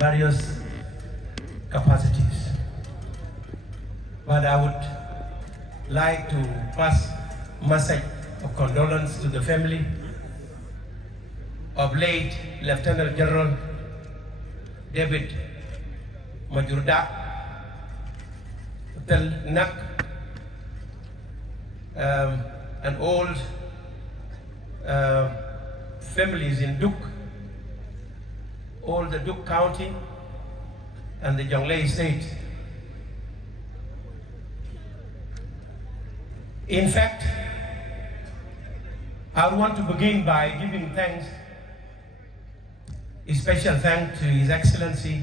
various capacities. But I would like to pass a message of condolence to the family of late Lieutenant General David Majorda Tel Nak, and all families in Duke, all the Duke County and the Jonglei State. In fact, I want to begin by giving thanks, a special thanks to His Excellency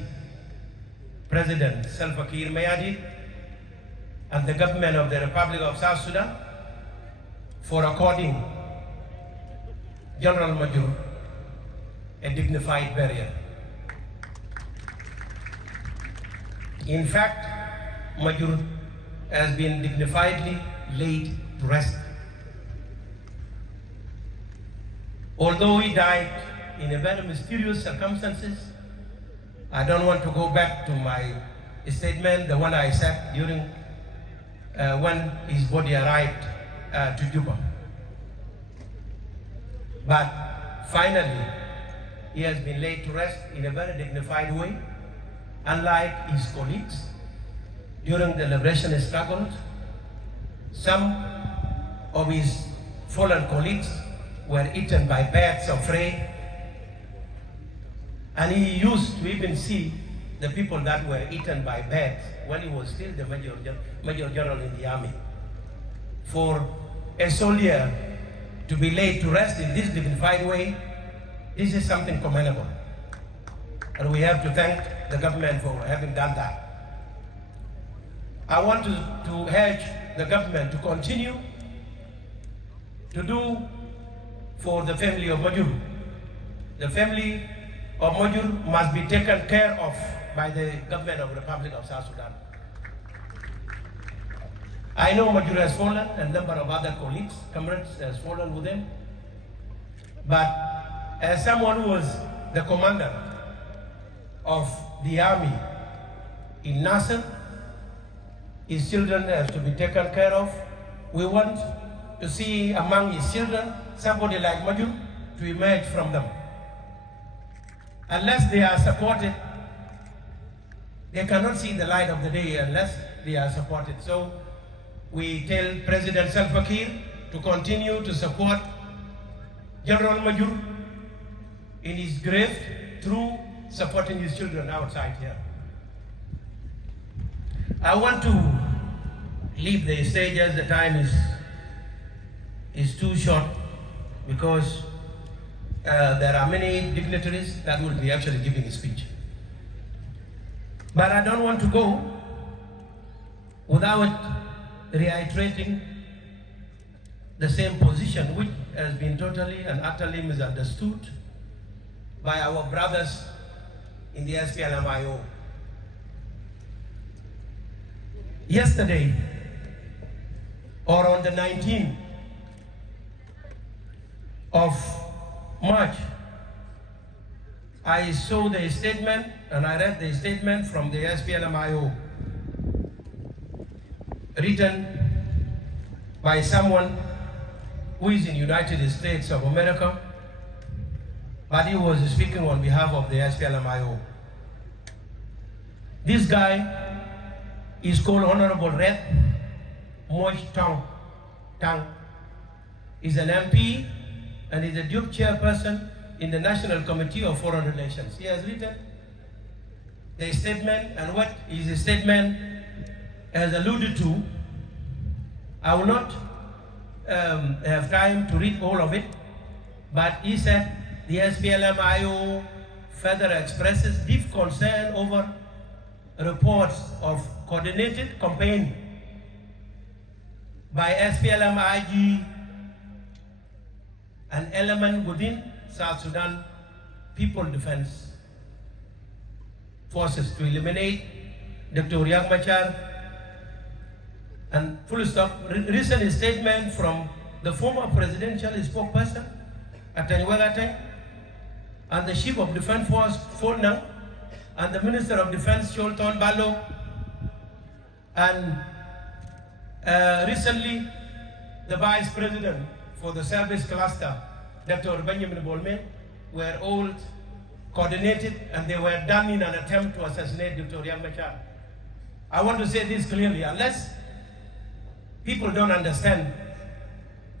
President Salva Kiir Mayardit and the government of the Republic of South Sudan for according General Major a dignified burial. In fact, Major has been dignifiedly laid to rest. Although he died in a very mysterious circumstances, I don't want to go back to my statement, the one I said during when his body arrived to Juba. But finally, he has been laid to rest in a very dignified way, unlike his colleagues during the liberation struggles. Some of his fallen colleagues were eaten by birds of prey, and he used to even see the people that were eaten by birds when he was still the Major General in the army. For a soldier to be laid to rest in this dignified way, this is something commendable. And we have to thank the government for having done that. I want to urge the government to continue to do for the family of Major. The family of Major must be taken care of by the government of the Republic of South Sudan. I know Major has fallen, and a number of other colleagues, comrades, has fallen with him. But as someone who was the commander of the army in Nasser, his children have to be taken care of. We want to see among his children somebody like Major to emerge from them. Unless they are supported, they cannot see the light of the day unless they are supported. So we tell President Salva Kiir to continue to support General Major in his grave through supporting his children outside here. I want to leave the stage as the time is too short, because there are many dignitaries that will be actually giving a speech. But I don't want to go without reiterating the same position which has been totally and utterly misunderstood by our brothers in the SPLMIO. Yesterday, or on the 19th of March, I saw the statement and I read the statement from the SPLMIO written by someone who is in the United States of America, but he was speaking on behalf of the SPLMIO. This guy is called Honorable Red Mosh Tang. He's an MP and is a Duke chairperson in the National Committee of Foreign Relations. He has written the statement, and what his statement has alluded to, I will not have time to read all of it, but he said the SPLMIO further expresses deep concern over reports of coordinated campaign by SPLM-IG, an element within South Sudan People Defense Forces, to eliminate Dr. Riek Machar, and full stop. Recent statement from the former presidential spokesperson, Atany Wegatany, and the chief of defense force, Folnang, and the Minister of Defense, Sholton Ballo, and recently the Vice President for the Service Cluster, Dr. Benjamin Bolme, were all coordinated, and they were done in an attempt to assassinate Dr. Riek Machar. I want to say this clearly, unless people don't understand,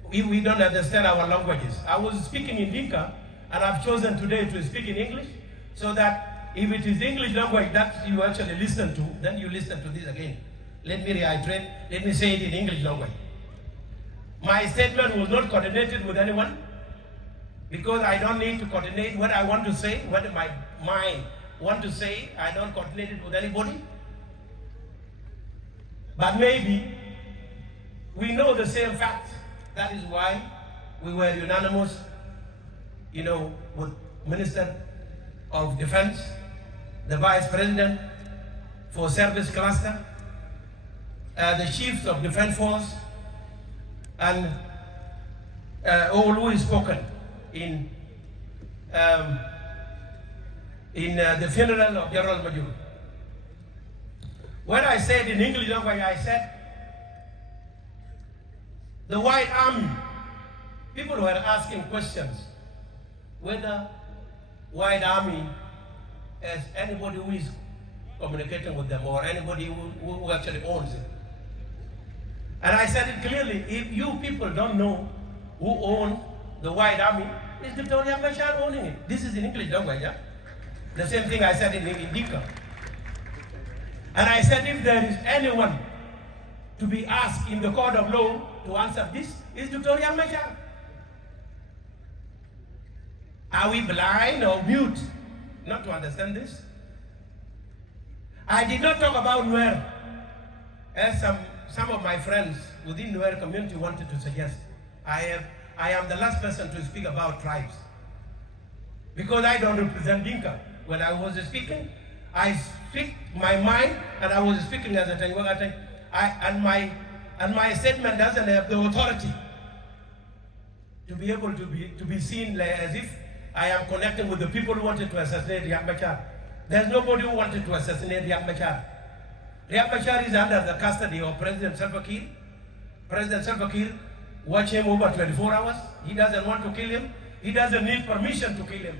we don't understand our languages. I was speaking in Dinka, and I've chosen today to speak in English, so that if it is English language that you actually listen to, then you listen to this again. Let me reiterate, let me say it in English language. My statement was not coordinated with anyone, because I don't need to coordinate what I want to say, what my mind want to say. I don't coordinate it with anybody. But maybe we know the same facts. That is why we were unanimous, with Minister of Defense, the Vice President for Service Cluster, the Chiefs of Defense Force, and all who is spoken in the funeral of General Major. When I said in English language, I said, the White Army, people were asking questions whether White Army has anybody who is communicating with them or anybody who actually owns it. And I said it clearly, if you people don't know who owns the White Army, it's Dr. Riek Machar owning it. This is in English language, yeah? The same thing I said in Dinka. And I said if there is anyone to be asked in the court of law to answer this, it's Dr. Riek Machar. Are we blind or mute not to understand this? I did not talk about Nuer, as some of my friends within the Nuer community wanted to suggest. I am the last person to speak about tribes, because I don't represent Dinka. When I was speaking, I speak my mind, and I was speaking as a Tangwagate, and my statement doesn't have the authority to be able to be seen as if I am connecting with the people who wanted to assassinate Riek Machar. There's nobody who wanted to assassinate Riek Machar. Riek Machar is under the custody of President Salva Kiir. President Salva Kiir watch him over 24 hours. He doesn't want to kill him. He doesn't need permission to kill him.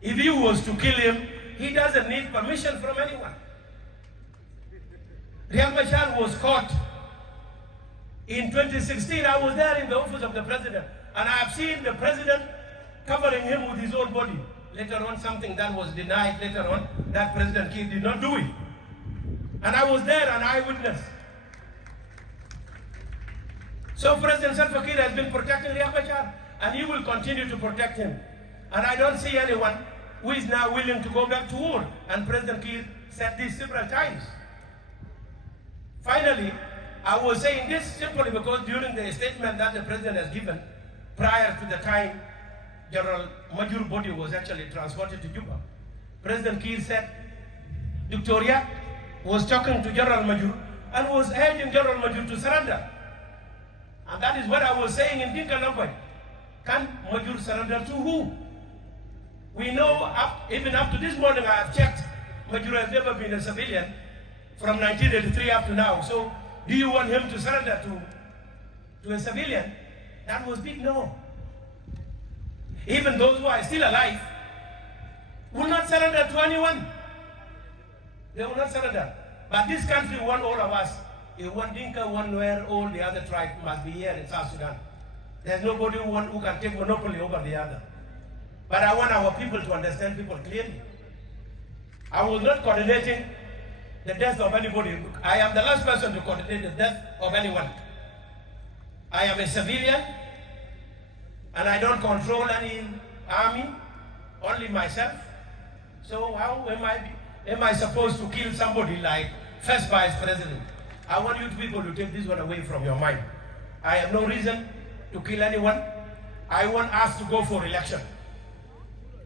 If he was to kill him, he doesn't need permission from anyone. Riek Machar was caught in 2016. I was there in the office of the president, and I have seen the president covering him with his own body. Later on, something that was denied later on, that President Kiir did not do it. And I was there, an eyewitness. So President Salva Kiir has been protecting Riek Machar, and he will continue to protect him. And I don't see anyone who is now willing to go back to war. And President Kiir said this several times. Finally, I was saying this simply because during the statement that the president has given, prior to the time General Major's body was actually transported to Juba, President Kiir said, Dr. Riek was talking to General Major and was urging General Major to surrender. And that is what I was saying in Dinka language. Can Major surrender to who? We know, even up to this morning, I have checked, Major has never been a civilian from 1983 up to now. So do you want him to surrender to a civilian? That was big no. Even those who are still alive will not surrender to anyone. They will not surrender. But this country wants all of us. If one Dinka, one Nuer, all the other tribes must be here in South Sudan. There's nobody who can take monopoly over the other. But I want our people to understand people clearly. I was not coordinating the death of anybody. I am the last person to coordinate the death of anyone. I am a civilian, and I don't control any army, only myself. So how am I supposed to kill somebody like first vice president? I want you people to take this one away from your mind. I have no reason to kill anyone. I want us to go for election.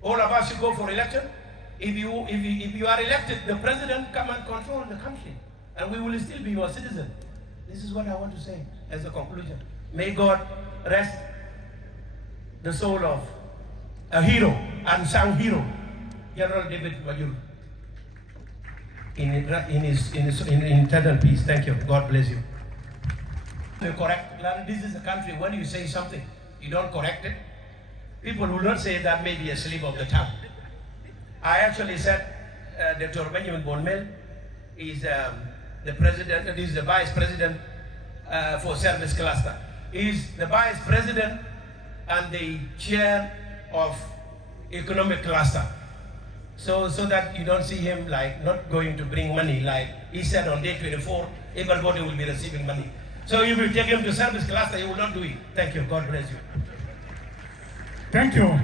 All of us should go for election. If you are elected, the president come and control the country, and we will still be your citizen. This is what I want to say as a conclusion. May God rest the soul of a hero, unsung hero, General David Majur in internal peace. Thank you. God bless you. You correct. This is a country when you say something, you don't correct it. People will not say that may be a slip of the tongue. I actually said Dr. Benjamin Bonmel is the president, is the vice president for service cluster. He's the vice president and the chair of economic cluster. So that you don't see him like not going to bring money, like he said on day 24, everybody will be receiving money. So you will take him to service cluster, he will not do it. Thank you. God bless you. Thank you.